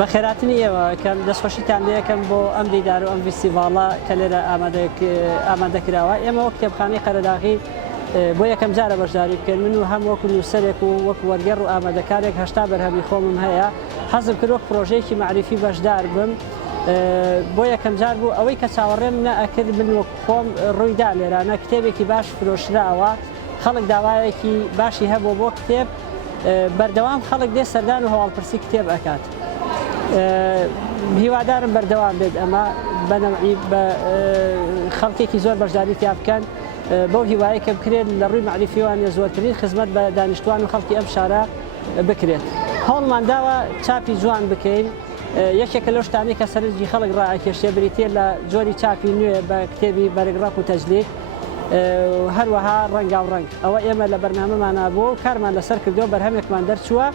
بەخێراتنی ئێوە کە دەستخۆشیتان لێ یەکەم بۆ ئەم دیدار و ئەم فیستیڤاڵە کە لێرە ئامادەکراوە. ئێمە وەک کتێبخانەی قەرەداغی بۆ یەکەم جارە بەشداری بکەین. من و هەم وەکو نووسەرێک و وەک وەرگەڕ و ئامادەکارێک 80 بەرهەمی خۆمم هەیە. حەزم کرد وەک پرۆژەیەکی معرفی بەشدار بم. بۆ یەکەم جار بوو ئەوەی کە چاوەڕێم نەئەکرد من وەک خۆم ڕوویدا لێرانە کتێبێکی باش فرۆشراوە، خەڵک داوایەکی باشی هەبوو بۆ کتێب، بەردەوام خەڵک دێ سەردان و هەواڵپرسی کتێب ئەکات. هیوادارم بەردەوام بێت ئەمە بەنەوعی بە خەڵکێکی زۆر بەشداری تیا بکەن بەو هیوایە کە بکرێت لە ڕووی معرفیوانە زۆرترین خزمەت بە دانیشتوان و خەڵکی ئەم شارە بکرێت. هەوڵمان داوە چاپی جوان بکەین. یەکێکە لەو شتانەی کە سەرنجی خەڵک ڕائەکێشێ بریتێ لە جۆری چاپی نوێ بە کتێبی بەرگڕەق و تەجلیل، هەروەها ڕەنگاوڕەنگ. ئەوە ئێمە لە بەرنامەمان بوو و کارمان لەسەر کردو بەرهەمێکمان دەرچووە